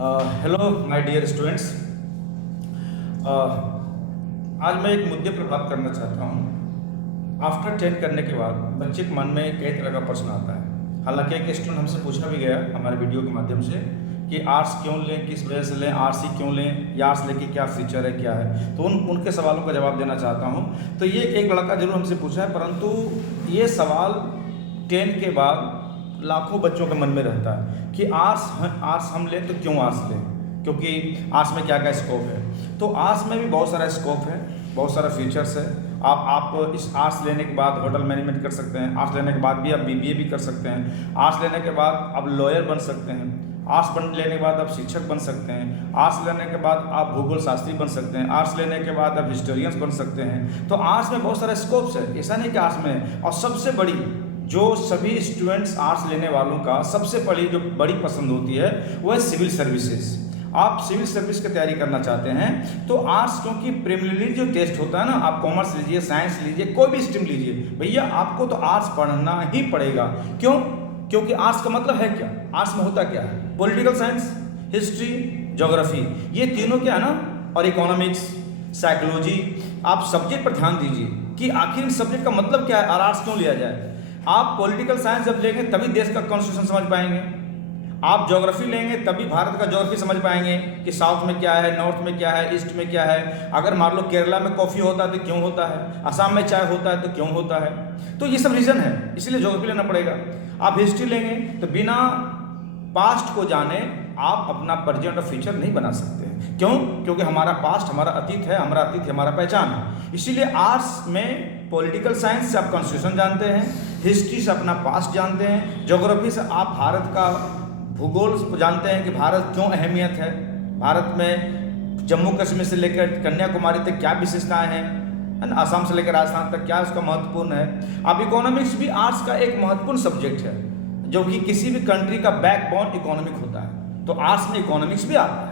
Hello my dear students. आज मैं एक मुद्दे पर बात करना चाहता हूँ। आफ्टर 10 करने के बाद बच्चे के मन में कई तरह का प्रश्न आता है। हालांकि एक स्टूडेंट हमसे पूछा भी गया हमारे वीडियो के माध्यम से कि आर्ट्स क्यों लें, किस वजह से लें, आर्ट्स ही क्यों लें, या आर्ट्स लेके क्या फ्यूचर है, क्या है। तो उनके सवालों का जवाब देना चाहता हूँ। तो ये एक लड़का जरूर हमसे पूछा है, परंतु ये सवाल 10 के बाद लाखों बच्चों के मन में रहता है कि आर्ट्स हम लें तो क्यों आर्ट्स लें, क्योंकि आर्ट्स में क्या क्या स्कोप है। तो आर्ट्स में भी बहुत सारा स्कोप है, बहुत सारा फीचर्स है। आप इस आर्ट्स लेने के बाद होटल मैनेजमेंट कर सकते हैं। आर्ट्स लेने के बाद भी आप बीबीए भी कर सकते हैं। आर्ट्स लेने के बाद आप लॉयर बन सकते हैं। आर्ट्स लेने के बाद आप शिक्षक बन सकते हैं। आर्ट्स लेने के बाद आप भूगोल शास्त्री बन सकते हैं। आर्ट्स लेने के बाद आप हिस्टोरियंस बन सकते हैं। तो आर्ट्स में बहुत सारे स्कोप्स है, ऐसा नहीं कि आर्ट्स में। और सबसे बड़ी जो सभी स्टूडेंट्स आर्ट्स लेने वालों का सबसे बड़ी पसंद होती है वो है सिविल सर्विसेज। आप सिविल सर्विस की तैयारी करना चाहते हैं तो आर्ट्स, क्योंकि प्रीलिमिनरी जो टेस्ट होता है ना, आप कॉमर्स लीजिए, साइंस लीजिए, कोई भी स्ट्रीम लीजिए, भैया आपको तो आर्ट्स पढ़ना ही पड़ेगा। क्यों? क्योंकि आर्ट्स का मतलब है क्या, आर्ट्स में होता क्या है, पॉलिटिकल साइंस, हिस्ट्री, ज्योग्राफी, ये तीनों क्या है ना, और इकोनॉमिक्स, साइकोलॉजी। आप सब्जेक्ट पर ध्यान दीजिए कि आखिर इन सब्जेक्ट का मतलब क्या है और आर्ट्स क्यों लिया जाए। आप पॉलिटिकल साइंस जब लेंगे तभी देश का कॉन्स्टिट्यूशन समझ पाएंगे। आप ज्योग्राफी लेंगे तभी भारत का ज्योग्राफी समझ पाएंगे कि साउथ में क्या है, नॉर्थ में क्या है, ईस्ट में क्या है। अगर मान लो केरला में कॉफ़ी होता है तो क्यों होता है, असम में चाय होता है तो क्यों होता है। तो ये सब रीज़न है, इसीलिए ज्योग्राफी लेना पड़ेगा। आप हिस्ट्री लेंगे तो बिना पास्ट को जाने आप अपना प्रेजेंट और फ्यूचर नहीं बना सकते। क्यों? क्योंकि हमारा पास्ट हमारा अतीत है, हमारा अतीत हमारा पहचान है। इसीलिए आर्ट्स में पॉलिटिकल साइंस से आप कॉन्स्टिट्यूशन जानते हैं, हिस्ट्री से अपना पास्ट जानते हैं, ज्योग्राफी से आप भारत का भूगोल जानते हैं कि भारत क्यों अहमियत है, भारत में जम्मू कश्मीर से लेकर कन्याकुमारी तक क्या विशेषताएं हैं, असम से लेकर राजस्थान तक क्या उसका महत्वपूर्ण है। अब इकोनॉमिक्स भी आर्ट्स का एक महत्वपूर्ण सब्जेक्ट है, जो कि किसी भी कंट्री का बैकबोन इकोनॉमिक होता है, तो आर्ट्स में इकोनॉमिक्स भी आता है।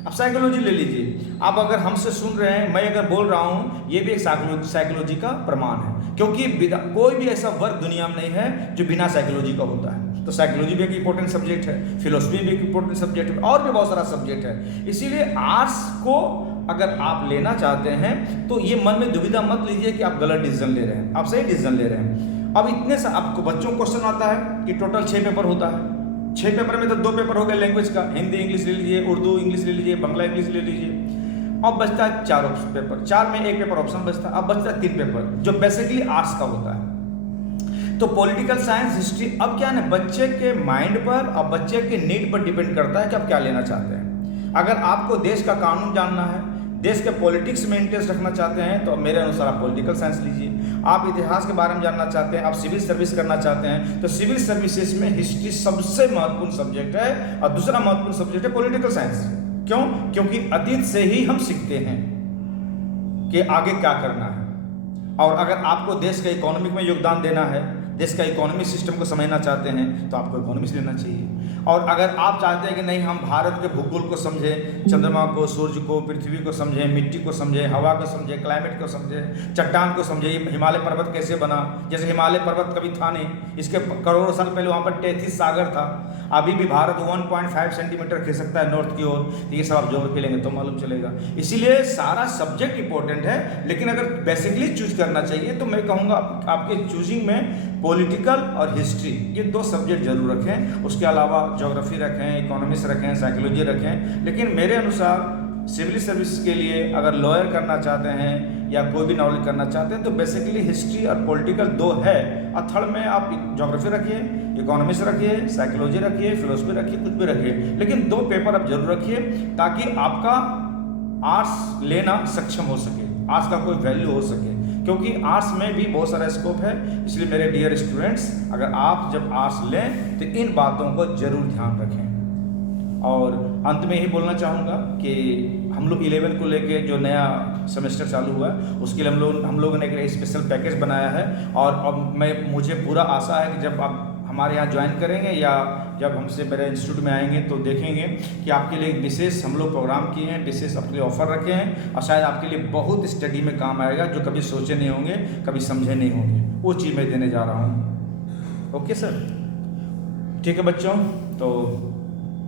अब साइकोलॉजी ले लीजिए, आप अगर हमसे सुन रहे हैं, मैं अगर बोल रहा हूँ, ये भी एक साइकोलॉजी का प्रमाण है, क्योंकि कोई भी ऐसा वर्ग दुनिया में नहीं है जो बिना साइकोलॉजी का होता है। तो साइकोलॉजी भी एक इंपॉर्टेंट सब्जेक्ट है, फिलोसफी भी एक इंपॉर्टेंट सब्जेक्ट है, और भी बहुत सारा सब्जेक्ट है। इसीलिए आर्ट्स को अगर आप लेना चाहते हैं तो ये मन में दुविधा मत लीजिए कि आप गलत डिसीजन ले रहे हैं, आप सही डिसीजन ले रहे हैं। अब इतने से आपको बच्चों को क्वेश्चन आता है कि टोटल 6 पेपर होता है। 6 पेपर में तो 2 पेपर हो गए लैंग्वेज का, हिंदी इंग्लिश ले लीजिए, उर्दू इंग्लिश ले लीजिए, बांग्ला इंग्लिश ले लीजिए। अब बचता है 4 पेपर, 4 में 1 पेपर ऑप्शन बचता है। अब बचता है 3 पेपर जो बेसिकली आर्ट्स का होता है। तो पॉलिटिकल साइंस, हिस्ट्री, अब क्या है, बच्चे के माइंड पर और बच्चे के नीड पर डिपेंड करता है कि आप क्या लेना चाहते हैं। अगर आपको देश का कानून जानना है, देश के पॉलिटिक्स में इंटरेस्ट रखना चाहते हैं, तो मेरे अनुसार आप पॉलिटिकल साइंस लीजिए। आप इतिहास के बारे में जानना चाहते हैं, आप सिविल सर्विस करना चाहते हैं, तो सिविल सर्विसेज में हिस्ट्री सबसे महत्वपूर्ण सब्जेक्ट है, और दूसरा महत्वपूर्ण सब्जेक्ट है पॉलिटिकल साइंस। क्यों? क्योंकि अतीत से ही हम सीखते हैं कि आगे क्या करना है। और अगर आपको देश के इकोनॉमिक में योगदान देना है, देश का इकोनॉमिक सिस्टम को समझना चाहते हैं, तो आपको इकोनॉमिक्स लेना चाहिए। और अगर आप चाहते हैं कि नहीं, हम भारत के भूगोल को समझें, चंद्रमा को, सूर्य को, पृथ्वी को समझें, मिट्टी को समझें, हवा को समझें, क्लाइमेट को समझें, चट्टान को समझें, हिमालय पर्वत कैसे बना, जैसे हिमालय पर्वत कभी था नहीं, इसके करोड़ों साल पहले वहाँ पर 33 सागर था। अभी भी भारत 1.5 सेंटीमीटर खिसकता है नॉर्थ की ओर। तो ये सब आप ज्योग्राफी लेंगे तो मालूम चलेगा। इसीलिए सारा सब्जेक्ट इंपॉर्टेंट है, लेकिन अगर बेसिकली चूज करना चाहिए तो मैं कहूँगा आपके चूजिंग में पॉलिटिकल और हिस्ट्री, ये 2 सब्जेक्ट जरूर रखें। उसके अलावा ज्योग्राफी रखें, इकोनॉमिक्स रखें, साइकोलॉजी रखें। लेकिन मेरे अनुसार सिविल सर्विस के लिए अगर लॉयर करना चाहते हैं या कोई भी नॉलेज करना चाहते हैं तो बेसिकली हिस्ट्री और पॉलिटिकल 2 है, और थर्ड में आप ज्योग्राफी रखिए, इकोनॉमिक्स रखिए, साइकोलॉजी रखिए, फिलोसफी रखिए, कुछ भी रखिए, लेकिन 2 पेपर आप जरूर रखिए ताकि आपका आर्ट्स लेना सक्षम हो सके, आर्ट्स का कोई वैल्यू हो सके। क्योंकि आर्ट्स में भी बहुत सारा स्कोप है। इसलिए मेरे डियर स्टूडेंट्स, अगर आप जब आर्ट्स लें तो इन बातों को जरूर ध्यान रखें। और अंत में ही बोलना चाहूँगा कि हम लोग 11 को लेके जो नया सेमेस्टर चालू हुआ है उसके लिए हम लोगों ने एक स्पेशल पैकेज बनाया है। और अब मुझे पूरा आशा है कि जब आप हमारे यहाँ ज्वाइन करेंगे या जब हमसे मेरे इंस्टीट्यूट में आएंगे तो देखेंगे कि आपके लिए एक विशेष हम लोग प्रोग्राम किए हैं, विशेष अपने लिए ऑफर रखे हैं, और शायद आपके लिए बहुत स्टडी में काम आएगा, जो कभी सोचे नहीं होंगे, कभी समझे नहीं होंगे, वो चीज़ मैं देने जा रहा हूँ। ओके सर, ठीक है बच्चों, तो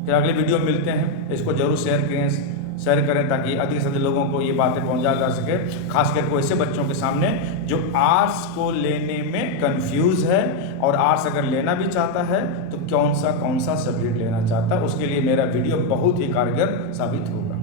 फिर अगली वीडियो में मिलते हैं। इसको जरूर शेयर करें ताकि अधिक से अधिक लोगों को ये बातें पहुंचा जा सके, खास करके ऐसे बच्चों के सामने जो आर्ट्स को लेने में कंफ्यूज है और आर्ट्स अगर लेना भी चाहता है तो कौन सा सब्जेक्ट लेना चाहता है, उसके लिए मेरा वीडियो बहुत ही कारगर साबित होगा।